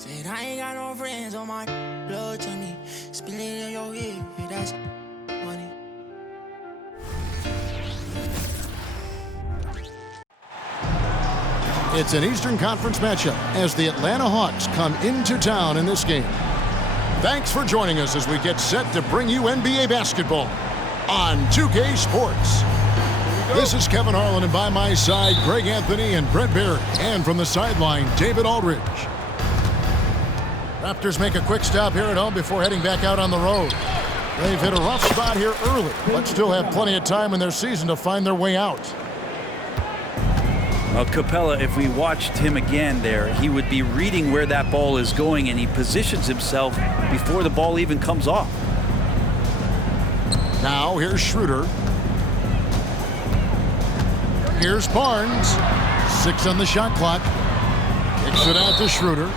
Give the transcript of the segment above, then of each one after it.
Said I ain't got no friends on my blood to me. Spill it in your ear, that's money. It's an Eastern Conference matchup as the Atlanta Hawks come into town in this game. Thanks for joining us as we get set to bring you NBA basketball on 2K Sports. This is Kevin Harlan, and by my side, Greg Anthony and Brent Barry. And from the sideline, David Aldridge. Raptors make a quick stop here at home before heading back out on the road. They've hit a rough spot here early, but still have plenty of time in their season to find their way out. Well, Capella, if we watched him again there, he would be reading where that ball is going, and he positions himself before the ball even comes off. Now here's Schroeder. Here's Barnes. 6 on the shot clock. Kicks it out to Schroeder.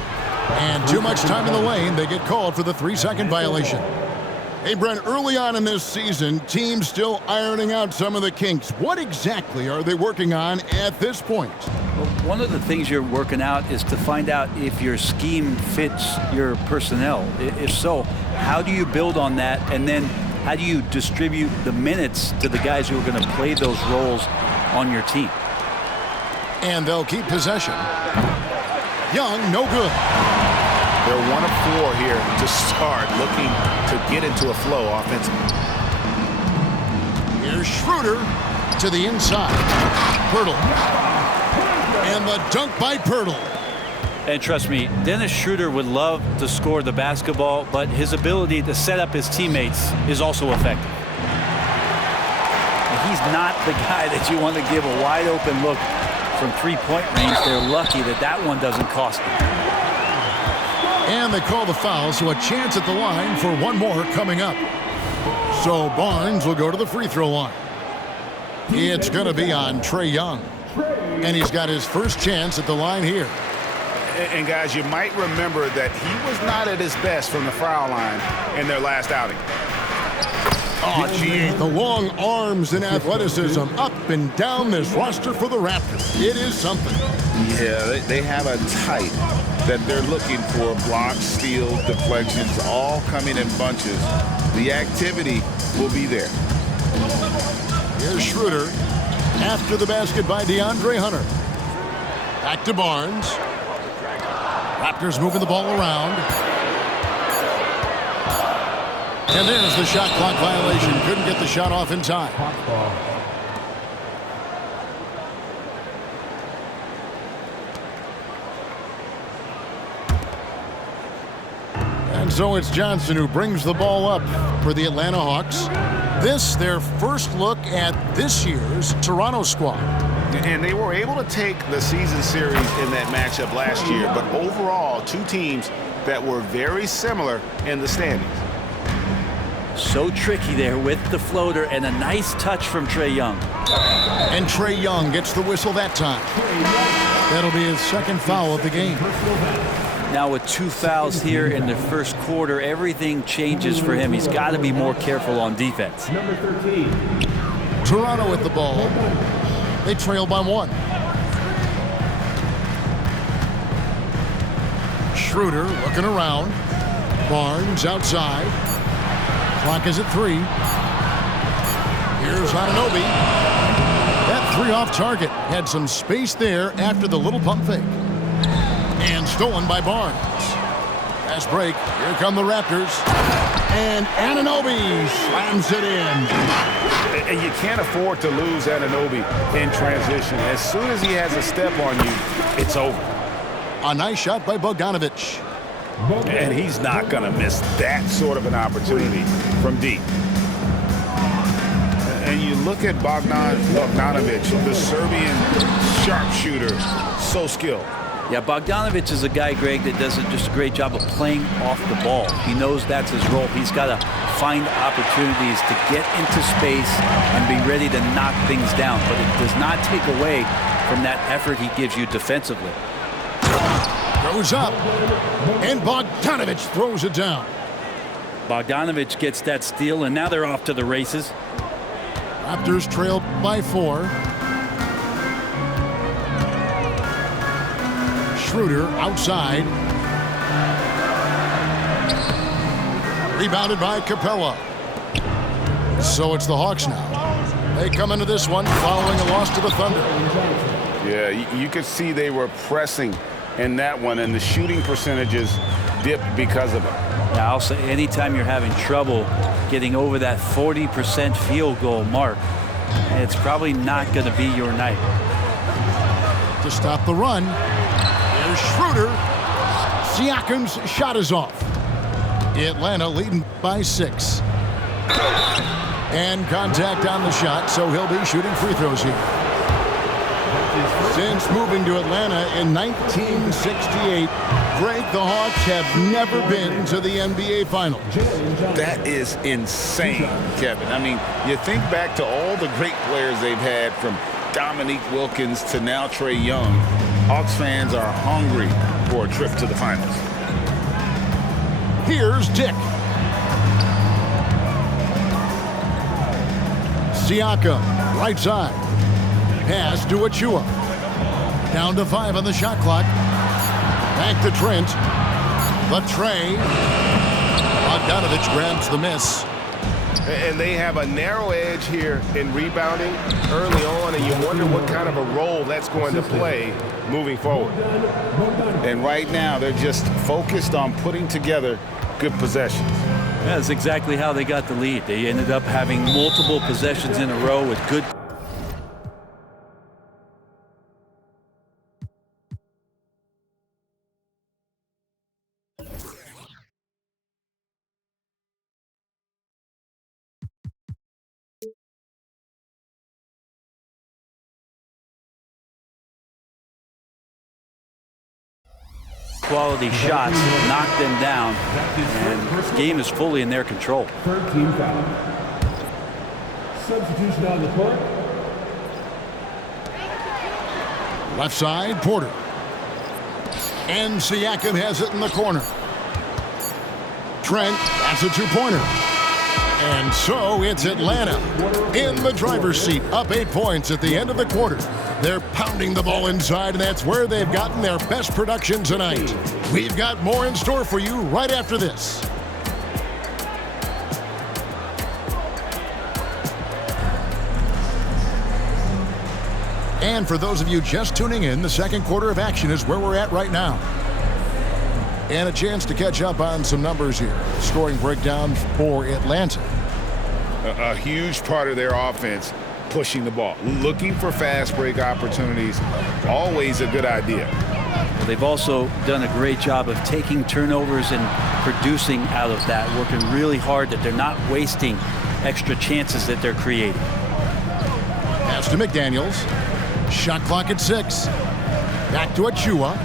And too much time in the lane. They get called for the 3-second violation. Hey, Brent, early on in this season, teams still ironing out some of the kinks. What exactly are they working on at this point? Well, one of the things you're working out is to find out if your scheme fits your personnel. If so, how do you build on that? And then how do you distribute the minutes to the guys who are going to play those roles on your team? And they'll keep possession. Young, no good. They're 1 of 4 here to start, looking to get into a flow offensively. Here's Schroeder to the inside. Poeltl. And the dunk by Poeltl. And trust me, Dennis Schroeder would love to score the basketball, but his ability to set up his teammates is also effective. And he's not the guy that you want to give a wide open look from 3-point range. They're lucky that that one doesn't cost them. And they call the foul, so a chance at the line for one more coming up. So Barnes will go to the free throw line. It's going to be on Trae Young. And he's got his first chance at the line here. And guys, you might remember that he was not at his best from the foul line in their last outing. Oh, gee, the long arms and athleticism up and down this roster for the Raptors. It is something. Yeah, they have a type that they're looking for. Blocks, steals, deflections, all coming in bunches. The activity will be there. Here's Schroeder. After the basket by DeAndre Hunter. Back to Barnes. Raptors moving the ball around. And there's the shot clock violation. Couldn't get the shot off in time. And so it's Johnson who brings the ball up for the Atlanta Hawks. This, their first look at this year's Toronto squad. And they were able to take the season series in that matchup last year, but overall, two teams that were very similar in the standings. So tricky there with the floater, and a nice touch from Trae Young. And Trae Young gets the whistle that time. That'll be his second foul of the game. Now with 2 fouls here in the first quarter, everything changes for him. He's got to be more careful on defense. Number 13. Toronto with the ball. They trail by 1. Schroeder looking around. Barnes outside. Clock is at 3. Here's Anunoby. That 3 off target. Had some space there after the little pump fake. And stolen by Barnes. Fast break. Here come the Raptors. And Anunoby slams it in. And you can't afford to lose Anunoby in transition. As soon as he has a step on you, it's over. A nice shot by Bogdanovic. And he's not going to miss that sort of an opportunity from deep. And you look at Bogdanovic, the Serbian sharpshooter, so skilled. Yeah, Bogdanovic is a guy, Greg, that does just a great job of playing off the ball. He knows that's his role. He's got to find opportunities to get into space and be ready to knock things down. But it does not take away from that effort he gives you defensively. Goes up, and Bogdanovic throws it down. Bogdanovic gets that steal, and now they're off to the races. Raptors trail by 4. Schroeder outside. Rebounded by Capella. So it's the Hawks now. They come into this one following a loss to the Thunder. Yeah, you could see they were pressing in that one, and the shooting percentages dipped because of it. Now, I'll say anytime you're having trouble getting over that 40% field goal mark, it's probably not going to be your night. To stop the run, there's Schroeder. Siakam's shot is off. Atlanta leading by 6. And contact on the shot, so he'll be shooting free throws here. Since moving to Atlanta in 1968, Greg, the Hawks have never been to the NBA Finals. That is insane, Kevin. I mean, you think back to all the great players they've had, from Dominique Wilkins to now Trae Young. Hawks fans are hungry for a trip to the finals. Here's Dick. Siakam, right side. Pass to Achua. Down to 5 on the shot clock. Back to Trent. The tray. Bogdanovich grabs the miss. And they have a narrow edge here in rebounding early on, and you wonder what kind of a role that's going to play moving forward. And right now, they're just focused on putting together good possessions. That's exactly how they got the lead. They ended up having multiple possessions in a row with good. Quality shots, knock them down, and the game is fully in their control. 13 foul. Substitution on the court. Left side, Porter. And Siakam has it in the corner. Trent, that's a two-pointer. And so it's Atlanta in the driver's seat, up 8 points at the end of the quarter. They're pounding the ball inside, and that's where they've gotten their best production tonight. We've got more in store for you right after this. And for those of you just tuning in, the second quarter of action is where we're at right now. And a chance to catch up on some numbers here. Scoring breakdown for Atlanta. A huge part of their offense, pushing the ball, looking for fast break opportunities, always a good idea. Well, they've also done a great job of taking turnovers and producing out of that, working really hard that they're not wasting extra chances that they're creating. Pass to McDaniels. Shot clock at 6. Back to Achua.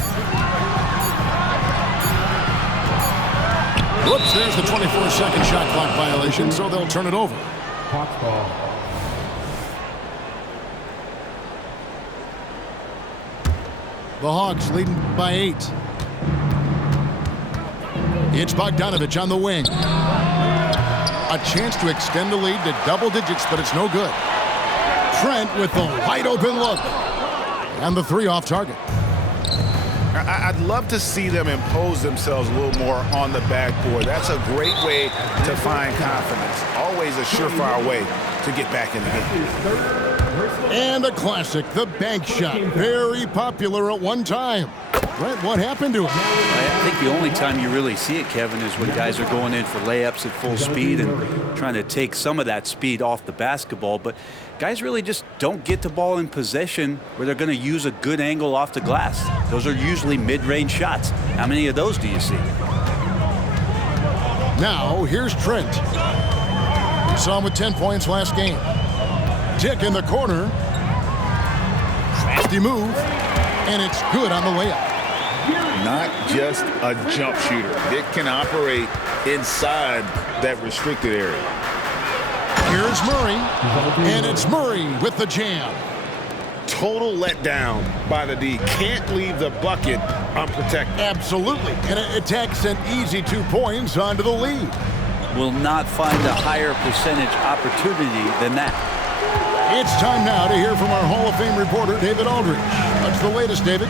Whoops, there's the 24-second shot clock violation, so they'll turn it over. Hawks ball. The Hawks leading by 8. It's Bogdanovich on the wing. A chance to extend the lead to double digits, but it's no good. Trent with the wide open look. And the 3 off target. I'd love to see them impose themselves a little more on the backboard. That's a great way to find confidence. Always a surefire way to get back in the game. And a classic, the bank shot. Very popular at one time. Brent, what happened to him? I think the only time you really see it, Kevin, is when guys are going in for layups at full speed and trying to take some of that speed off the basketball. But guys really just don't get the ball in possession where they're going to use a good angle off the glass. Those are usually mid-range shots. How many of those do you see? Now, here's Trent. We saw him with 10 points last game. Dick in the corner. Crafty move. And it's good on the layup. Not just a jump shooter. It can operate inside that restricted area. Here's Murray. And it's Murray with the jam. Total letdown by the D. Can't leave the bucket unprotected. Absolutely. And it takes an easy 2 points onto the lead. Will not find a higher percentage opportunity than that. It's time now to hear from our Hall of Fame reporter, David Aldridge. What's the latest, David?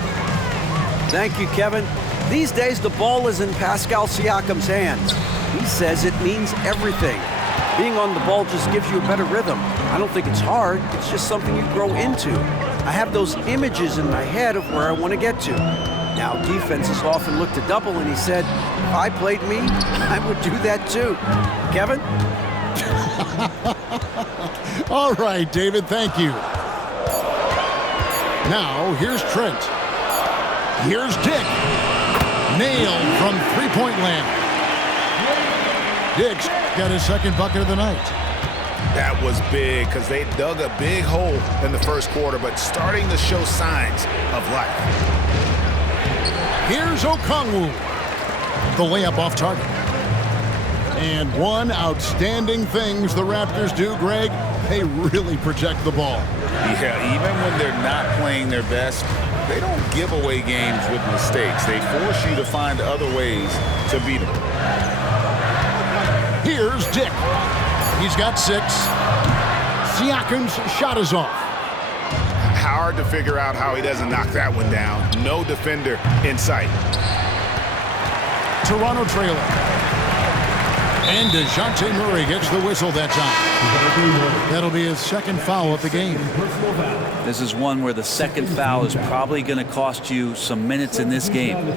Thank you, Kevin. These days, the ball is in Pascal Siakam's hands. He says it means everything. Being on the ball just gives you a better rhythm. I don't think it's hard. It's just something you grow into. I have those images in my head of where I want to get to. Now, defenses often look to double, and he said, if I played me, I would do that too. Kevin? All right, David, thank you. Now, here's Trent. Here's Dick. Nailed from three-point land. Dick's got his second bucket of the night. That was big because they dug a big hole in the first quarter, but starting to show signs of life. Here's Okongwu. The layup off target. And one outstanding things the Raptors do, Greg, they really protect the ball. Yeah, even when they're not playing their best, they don't give away games with mistakes. They force you to find other ways to beat them. Here's Dick. He's got 6. Siakam's shot is off. Hard to figure out how he doesn't knock that one down. No defender in sight. Toronto trailer. And DeJounte Murray gets the whistle that time. That'll be his second foul of the game. This is one where the second foul is probably going to cost you some minutes in this game.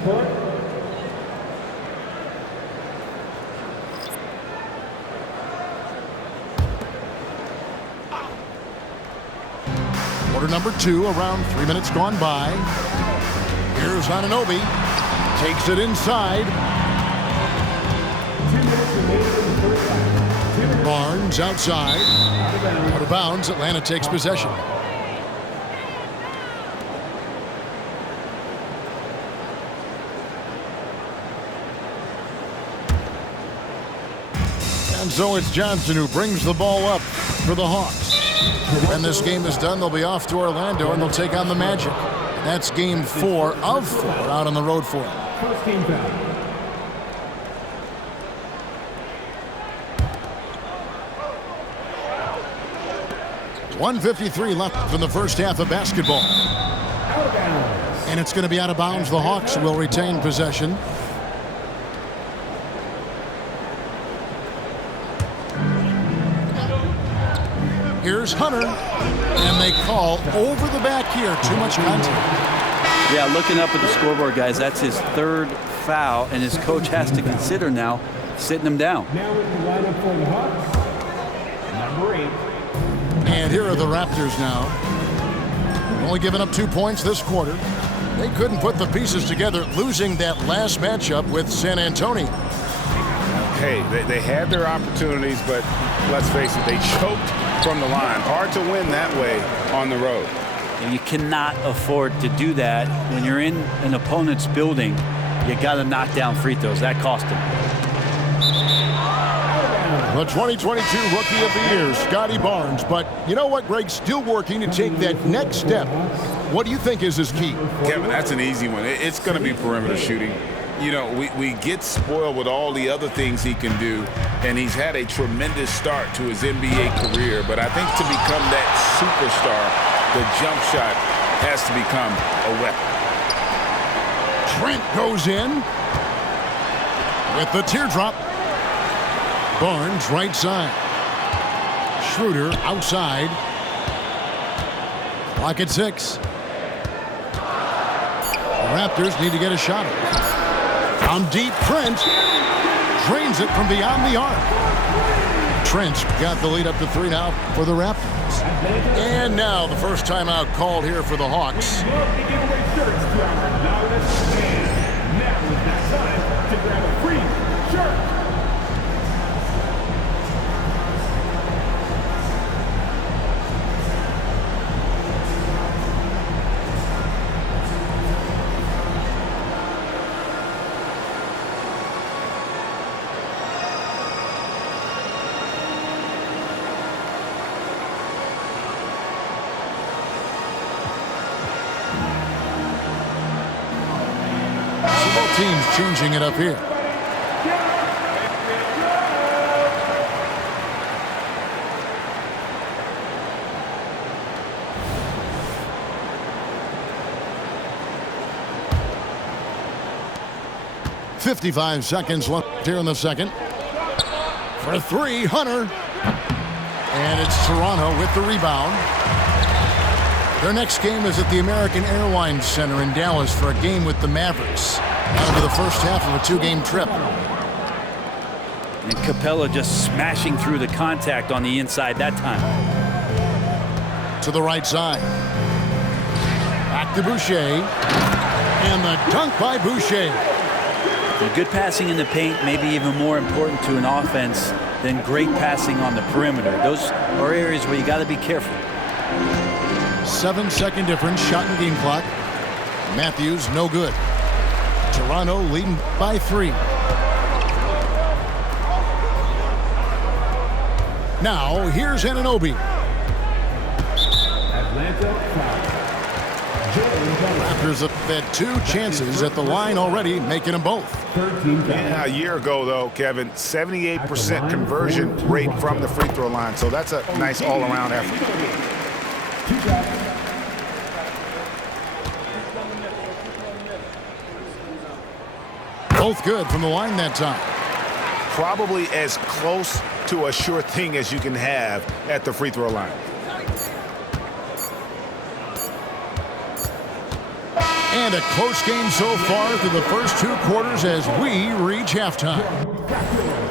Quarter number 2, around 3 minutes gone by. Here's Anunoby. Takes it inside. Barnes outside. Out of bounds. Atlanta takes possession. And so it's Johnson who brings the ball up for the Hawks. When this game is done, they'll be off to Orlando and they'll take on the Magic. That's game 4 of 4 out on the road for them. First team foul. .153 left in the first half of basketball. Out of bounds. And it's going to be out of bounds. The Hawks will retain possession. Here's Hunter. And they call over the back here. Too much contact. Yeah, looking up at the scoreboard, guys, that's his 3rd foul, and his coach has to consider now sitting him down. Now in the lineup for the Hawks, number 8. And here are the Raptors now. Only giving up 2 points this quarter. They couldn't put the pieces together, losing that last matchup with San Antonio. Hey, they had their opportunities, but let's face it, they choked from the line. Hard to win that way on the road. And you cannot afford to do that when you're in an opponent's building. You got to knock down free throws. That cost him. The 2022 Rookie of the Year, Scotty Barnes. But you know what, Greg? Still working to take that next step. What do you think is his key? Kevin, that's an easy one. It's going to be perimeter shooting. You know, we get spoiled with all the other things he can do, and he's had a tremendous start to his NBA career. But I think to become that superstar, the jump shot has to become a weapon. Trent goes in with the teardrop. Barnes right side. Schroeder outside. Clock at 6. The Raptors need to get a shot. From deep, Trent drains it from beyond the arc. Trent's got the lead up to 3 now for the Raptors. And now the first timeout called here for the Hawks. Now is the time to grab a free shirt. Teams changing it up here. .55 seconds left here in the second. For three, Hunter. And it's Toronto with the rebound. Their next game is at the American Airlines Center in Dallas for a game with the Mavericks. Out of the first half of a two-game trip. And Capella just smashing through the contact on the inside that time. To the right side. Back to Boucher. And the dunk by Boucher. And good passing in the paint may be even more important to an offense than great passing on the perimeter. Those are areas where you got to be careful. 7-second difference, shot and game clock. Matthews, no good. Toronto leading by 3. Now, here's Anunoby. Raptors have had 2 chances at the line already, making them both. Yeah, a year ago, though, Kevin, 78% conversion rate from the free throw line. So that's a nice all-around effort. Both good from the line that time. Probably as close to a sure thing as you can have at the free throw line. And a close game so far through the first 2 quarters as we reach halftime.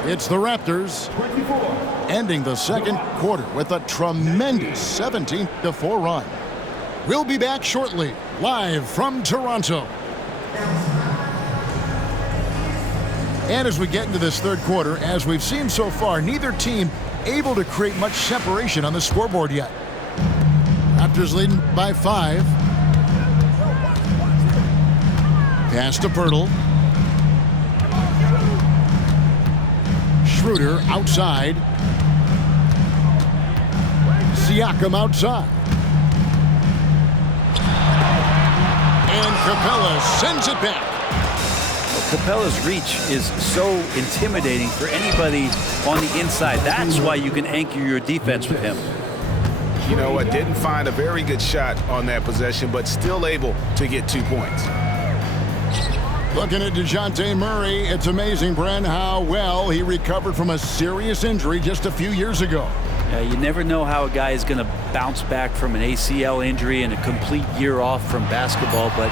It's the Raptors ending the second quarter with a tremendous 17-4 run. We'll be back shortly, live from Toronto. And as we get into this third quarter, as we've seen so far, neither team able to create much separation on the scoreboard yet. Raptors leading by 5. Pass to Poeltl. Schroeder outside. Siakam outside. And Capella sends it back. Capella's reach is so intimidating for anybody on the inside. That's why you can anchor your defense with him. You know what? Didn't find a very good shot on that possession, but still able to get 2 points. Looking at DeJounte Murray, it's amazing, Bren, how well he recovered from a serious injury just a few years ago. You never know how a guy is going to bounce back from an ACL injury and a complete year off from basketball, but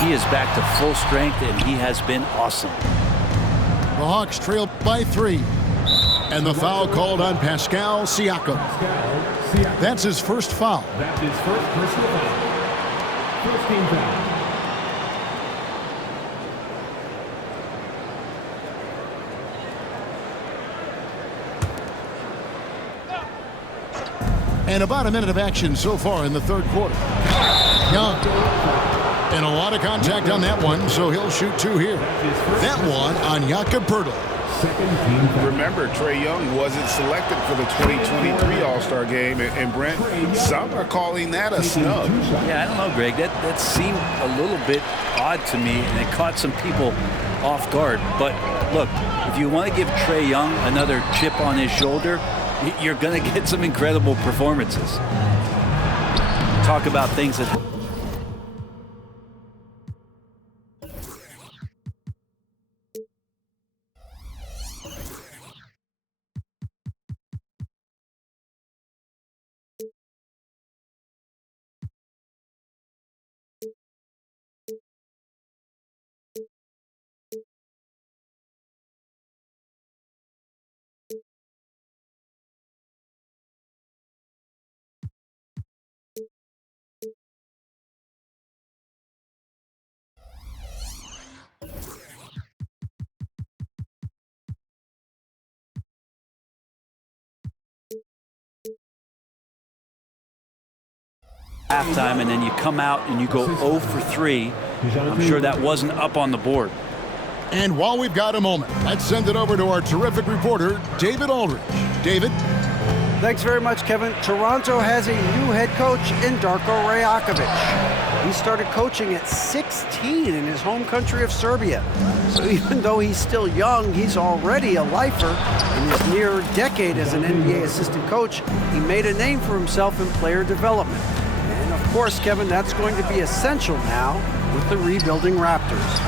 he is back to full strength, and he has been awesome. The Hawks trail by 3. And the foul called on Pascal Siakam. That's his first foul. That's his first personal foul. First team foul. And about a minute of action so far in the third quarter. Young. And a lot of contact on that one, so he'll shoot 2 here. That one on Jakob Poeltl. Remember, Trae Young wasn't selected for the 2023 All-Star game, and Brent, some are calling that a snub. Yeah, I don't know, Greg. That seemed a little bit odd to me, and it caught some people off guard. But look, if you want to give Trae Young another chip on his shoulder, you're going to get some incredible performances. Talk about things that... halftime, and then you come out and you go 0 for 3. I'm sure that wasn't up on the board. And while we've got a moment, let's send it over to our terrific reporter, David Aldridge. David? Thanks very much, Kevin. Toronto has a new head coach in Darko Rajakovic. He started coaching at 16 in his home country of Serbia. So even though he's still young, he's already a lifer. In his near decade as an NBA assistant coach, he made a name for himself in player development. And of course, Kevin, that's going to be essential now with the rebuilding Raptors.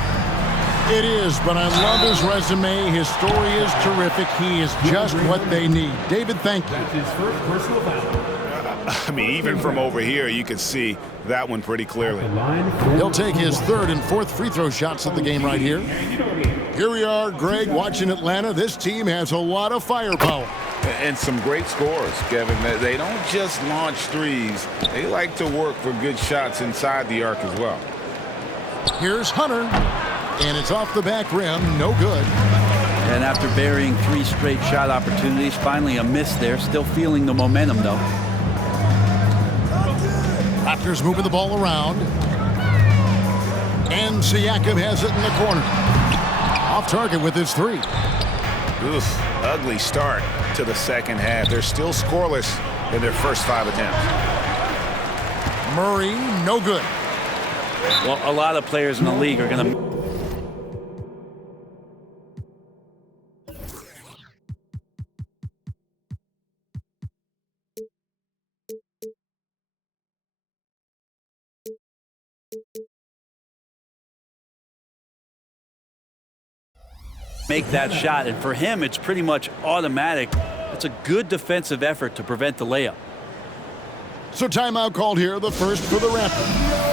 It is, but I love his resume. His story is terrific. He is just what they need. David, thank you. That's his first personal foul. I mean, even from over here, you can see that one pretty clearly. He'll take his third and fourth free throw shots of the game right here. Here we are, Greg, watching Atlanta. This team has a lot of firepower. And some great scores, Kevin. They don't just launch threes. They like to work for good shots inside the arc as well. Here's Hunter, and it's off the back rim. No good. And after burying 3 straight shot opportunities, finally a miss there. Still feeling the momentum, though. Raptors moving the ball around. And Siakam has it in the corner. Off target with his 3. Oof, ugly start to the second half. They're still scoreless in their first 5 attempts. Murray, no good. Well, a lot of players in the league are going to... make that shot, and for him it's pretty much automatic. It's a good defensive effort to prevent the layup. So timeout called here, the first for the Raptors.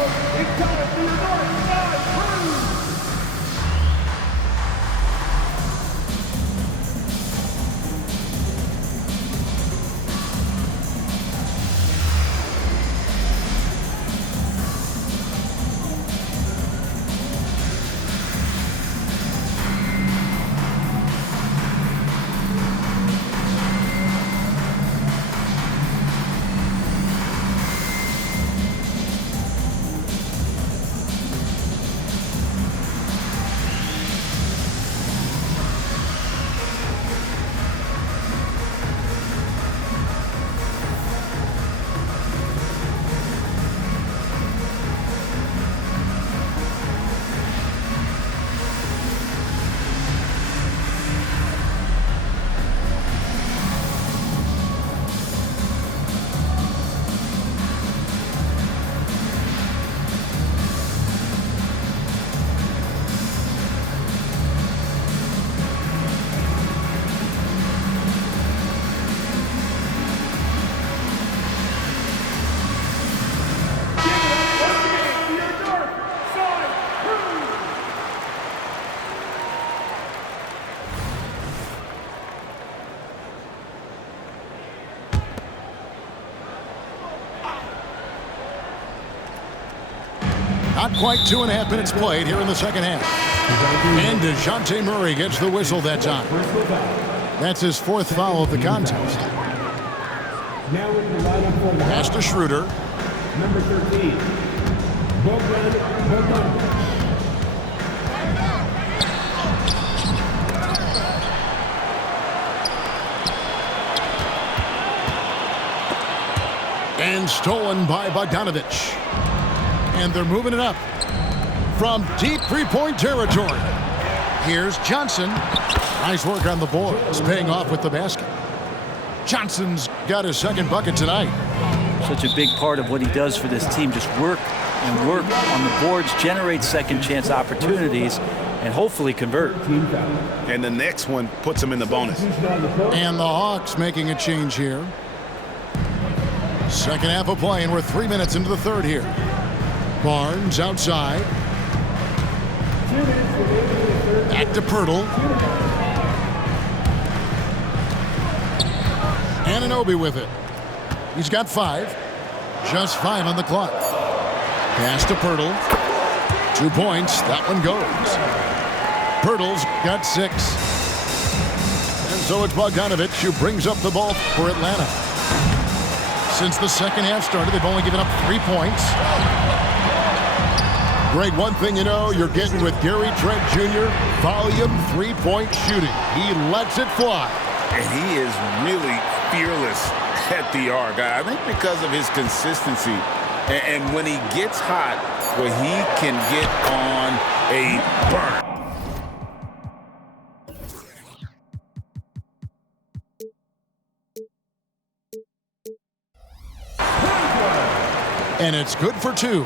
Not quite 2.5 minutes played here in the second half. And DeJounte Murray gets the whistle that time. That's his 4th foul of the contest. Pass to Schroeder. Number 13, Bogdan Bogdanovic. And stolen by Bogdanovic. And they're moving it up from deep three-point territory. Here's Johnson. Nice work on the boards, paying off with the basket. Johnson's got his 2nd bucket tonight. Such a big part of what he does for this team, just work and work on the boards, generate second chance opportunities, and hopefully convert. And the next one puts him in the bonus. And the Hawks making a change here. Second half of play, and we're 3 minutes into the third here. Barnes outside. Back to Pirtle. Anunoby with it. He's got 5. Just 5 on the clock. Pass to Pirtle. 2 points. That one goes. Pirtle's got 6. And so it's Bogdanovic who brings up the ball for Atlanta. Since the second half started, they've only given up 3 points. Greg, one thing you know, you're getting with Gary Trent Jr., volume 3-point shooting. He lets it fly. And he is really fearless at the arc. I think because of his consistency. And when he gets hot, where he can get on a burn. And it's good for 2.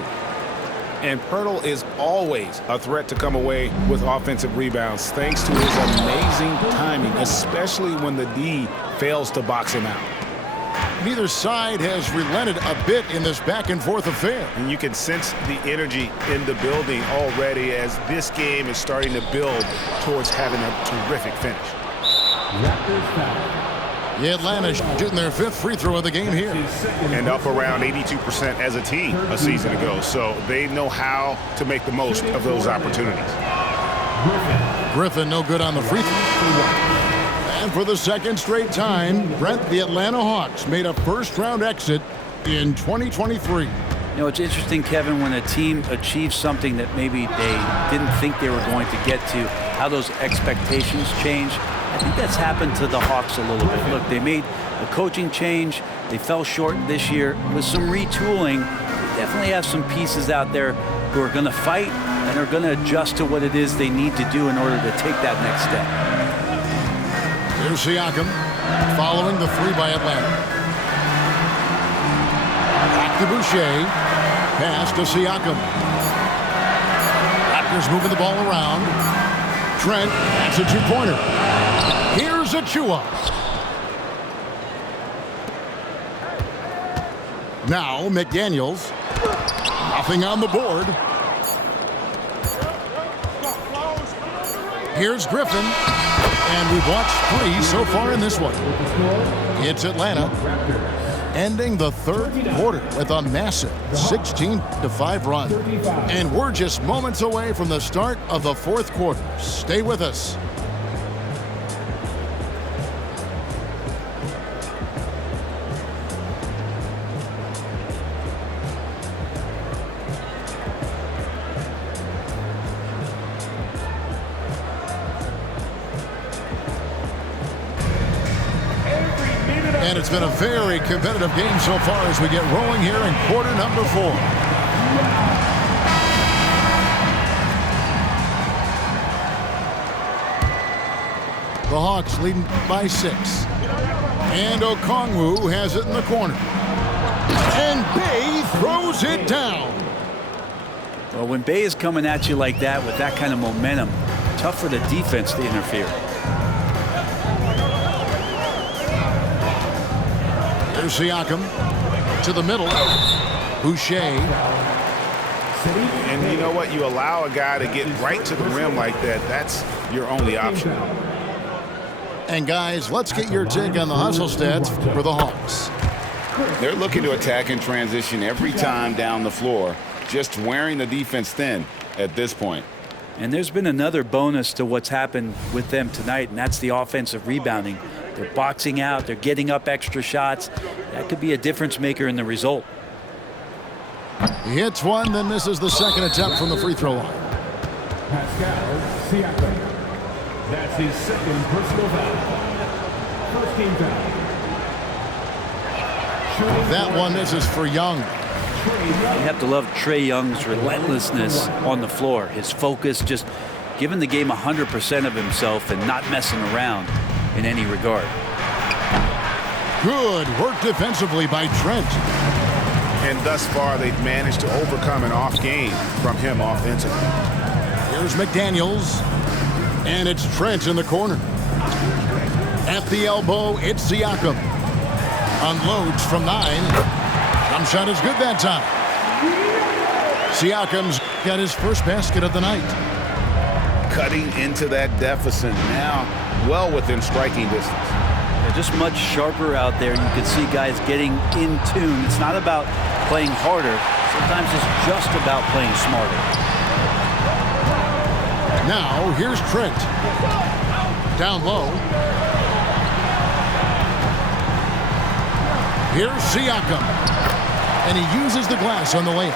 And Pirtle is always a threat to come away with offensive rebounds thanks to his amazing timing, especially when the D fails to box him out. Neither side has relented a bit in this back-and-forth affair. And you can sense the energy in the building already as this game is starting to build towards having a terrific finish. Atlanta shooting their 5th free throw of the game here. And up around 82% as a team a season ago. So they know how to make the most of those opportunities. Griffin no good on the free throw. And for the 2nd straight time, Brent, the Atlanta Hawks made a first-round exit in 2023. You know, it's interesting, Kevin, when a team achieves something that maybe they didn't think they were going to get to, how those expectations change. I think that's happened to the Hawks a little bit. Look, they made a coaching change. They fell short this year. With some retooling, they definitely have some pieces out there who are going to fight and are going to adjust to what it is they need to do in order to take that next step. Here's Siakam following the 3 by Atlanta. Back to Boucher. Pass to Siakam. Raptors moving the ball around. Trent, that's a 2-pointer. Here's Achua. Now McDaniels. Nothing on the board. Here's Griffin. And we've watched 3 so far in this one. It's Atlanta ending the 3rd quarter with a massive 16-5 run. And we're just moments away from the start of the 4th quarter. Stay with us. And it's been a very competitive game so far as we get rolling here in quarter number 4. The Hawks leading by 6. And Okongwu has it in the corner. And Bey throws it down. Well, when Bey is coming at you like that with that kind of momentum, tough for the defense to interfere. There's Siakam to the middle. Boucher. And you know what? You allow a guy to get right to the rim like that. That's your only option. And guys, let's get your take on the hustle stats for the Hawks. They're looking to attack in transition every time down the floor, just wearing the defense thin at this point. And there's been another bonus to what's happened with them tonight, and that's the offensive rebounding. They're boxing out. They're getting up extra shots. That could be a difference maker in the result. He hits one, then misses the 2nd attempt from the free throw line. Pascal Siakam. That's his 2nd personal foul. 1st team foul. That one misses for Young. You have to love Trae Young's relentlessness on the floor. His focus, just giving the game 100% of himself and not messing around in any regard. Good work defensively by Trent. And thus far, they've managed to overcome an off game from him offensively. Here's McDaniels. And it's Trent in the corner. At the elbow, it's Siakam. Unloads from 9. Jump shot is good that time. Siakam's got his first basket of the night. Cutting into that deficit now, well within striking distance. They're just much sharper out there. You can see guys getting in tune. It's not about playing harder. Sometimes it's just about playing smarter. Now, here's Trent. Down low. Here's Siakam. And he uses the glass on the layup.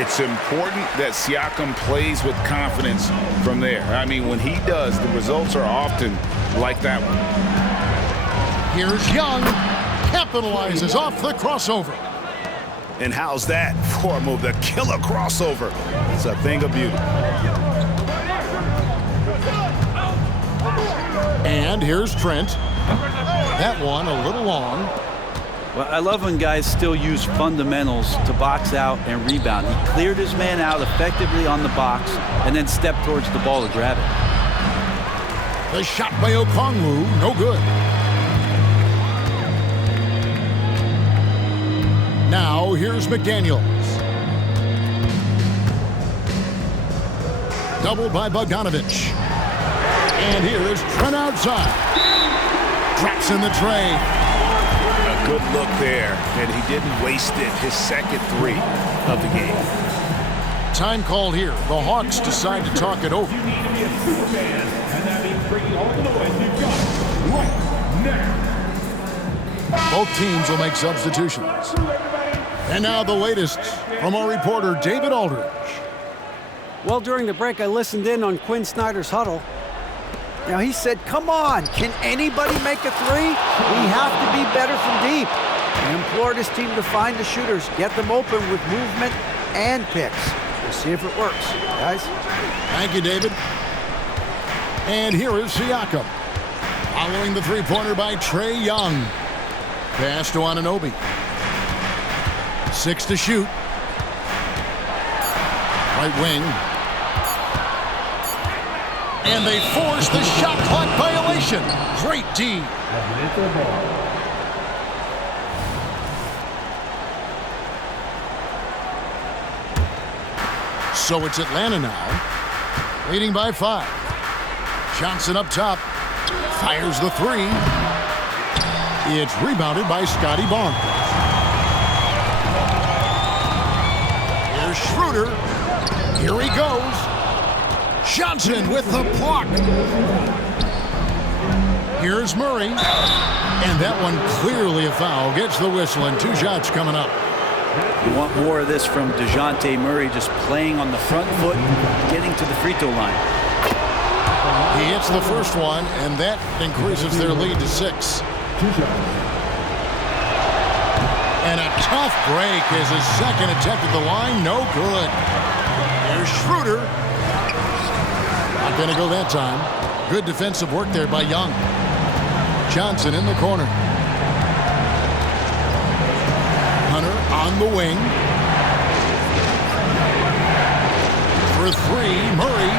It's important that Siakam plays with confidence from there. I mean, when he does, the results are often like that one. Here's Young. Capitalizes off the crossover. And how's that for a move? The killer crossover. It's a thing of beauty. And here's Trent. That one a little long. Well, I love when guys still use fundamentals to box out and rebound. He cleared his man out effectively on the box and then stepped towards the ball to grab it. The shot by Okongwu, no good. Now here's McDaniels. Doubled by Bogdanovich. And here is Trent outside. Drops in the tray. A good look there, and he didn't waste it. His second three of the game. Time called here. The Hawks decide to talk it over. You need to be a Superman, and that means bringing all the noise you've got right now. Both teams will make substitutions. And now the latest from our reporter, David Aldridge. Well, during the break, I listened in on Quinn Snyder's huddle. Now, he said, come on, can anybody make a three? We have to be better from deep. He implored his team to find the shooters, get them open with movement and picks. We'll see if it works, guys. Thank you, David. And here is Siakam. Following the three-pointer by Trae Young. Pass to Anunoby. 6 to shoot. Right wing. And they force the shot clock violation. Great D. So it's Atlanta now, leading by 5. Johnson up top, fires the three. It's rebounded by Scotty Barnes. Here's Schroeder. Here he goes. Johnson with the block. Here's Murray. And that one clearly a foul. Gets the whistle and 2 shots coming up. You want more of this from DeJounte Murray, just playing on the front foot, getting to the free throw line. He hits the first one, and that increases their lead to 6. And a tough break as his second attempt at the line. No good. There's Schroeder. Not going to go that time. Good defensive work there by Young. Johnson in the corner. Hunter on the wing. For 3, Murray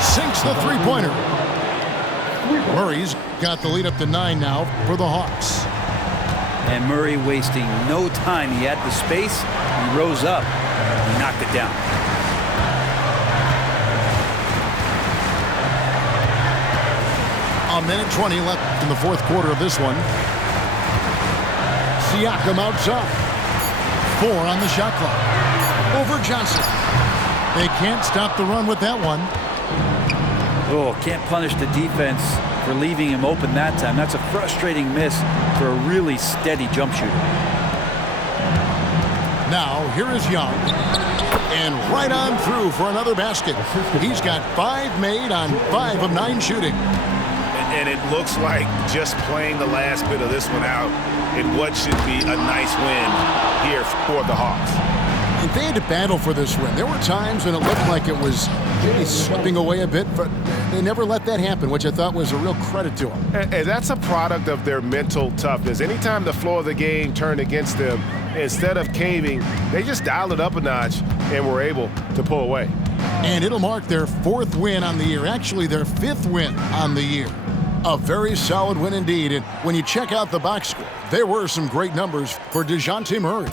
sinks the three-pointer. Murray's got the lead up to 9 now for the Hawks. And Murray wasting no time. He had the space. He rose up. He knocked it down. A minute 20 left in the fourth quarter of this one. Siakam outside. 4 on the shot clock. Over Johnson. They can't stop the run with that one. Oh, can't punish the defense for leaving him open that time. That's a frustrating miss for a really steady jump shooter. Now, here is Young. And right on through for another basket. He's got 5 made on 5 of 9 shooting. And it looks like just playing the last bit of this one out in what should be a nice win here for the Hawks. And they had to battle for this win. There were times when it looked like it was maybe slipping away a bit, but they never let that happen, which I thought was a real credit to them. And that's a product of their mental toughness. Anytime the flow of the game turned against them, instead of caving, they just dialed it up a notch and were able to pull away. And it'll mark their 4th win on the year, actually their 5th win on the year. A very solid win indeed. And when you check out the box score, there were some great numbers for DeJounte Murray.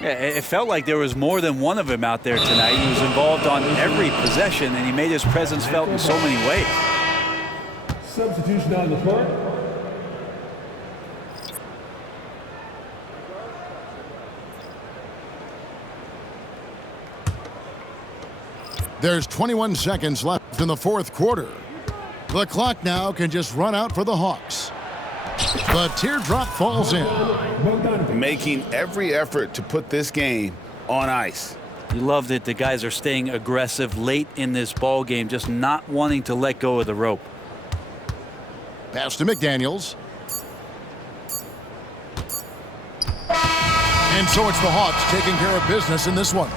Yeah, it felt like there was more than one of him out there tonight. He was involved on every possession, and he made his presence felt in so many ways. Substitution on the court. There's 21 seconds left in the fourth quarter. The clock now can just run out for the Hawks. The teardrop falls in. Making every effort to put this game on ice. You love that the guys are staying aggressive late in this ball game, just not wanting to let go of the rope. Pass to McDaniels. And so it's the Hawks taking care of business in this one.